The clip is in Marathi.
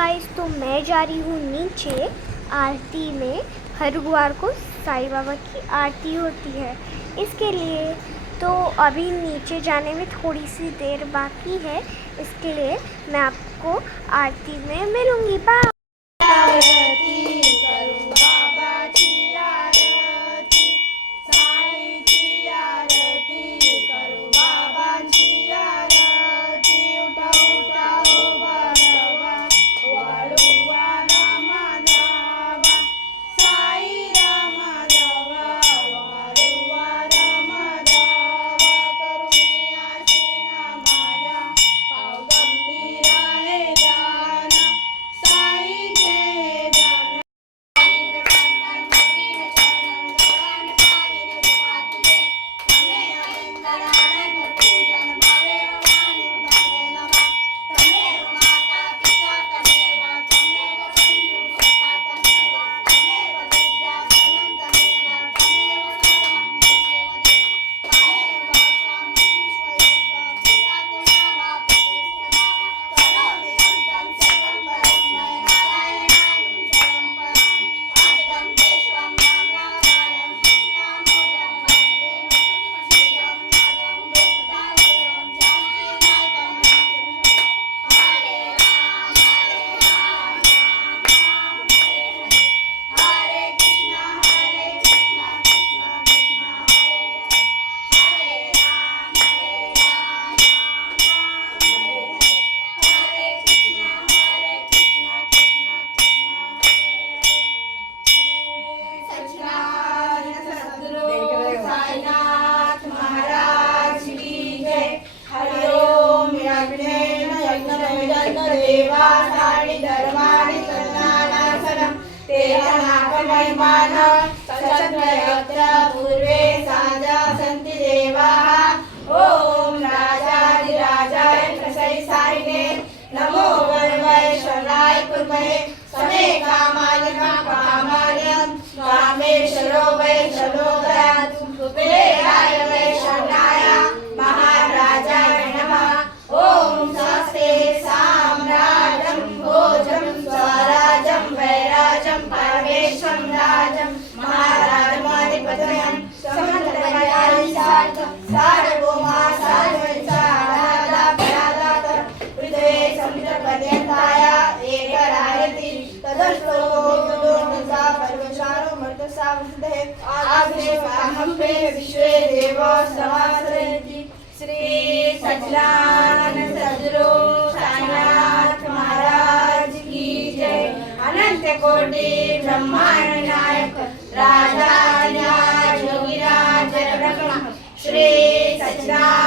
गाइस, तो मैं जा रही हूँ नीचे आरती में। हर गुरुवार को साईं बाबा की आरती होती है, इसके लिए तो अभी नीचे जाने में थोड़ी सी देर बाकी है। इसके लिए मैं आपको आरती में मिलूँगी। बाय। पूर्वे साजा सन्ति देवाः। ओम राजाधिराजाय प्रसैसायिने नमो वरवैश्वराय कुर्महे समे कामानि कामान्यं कामेश्वरो वैश्वरो दयातु कुबेराय वैश्वराय महाराजाय नमः। ओम स्वस्ते साम्राज्यं भोजं स्वराज्यं वैराज्यं परमेश्वरं राजं महाराजमाधिपतयं समन्तमयानि सार्वभौमा सार्वभौमादापरादात हृदये समुद्रपर्यन्ताय एकरायति तदश्लोकसा पर्वशारो मर्तसा वसुधे आभिषेकाहं पे विश्वे देवो समाश्रयति। श्री सच्चिदानंद सद्गुरु साईनाथ महाराज की जय। अनंत कोटि ब्रह्मांड नायक राजा योगिराज ब्रह्मा श्री सच्चिदानंद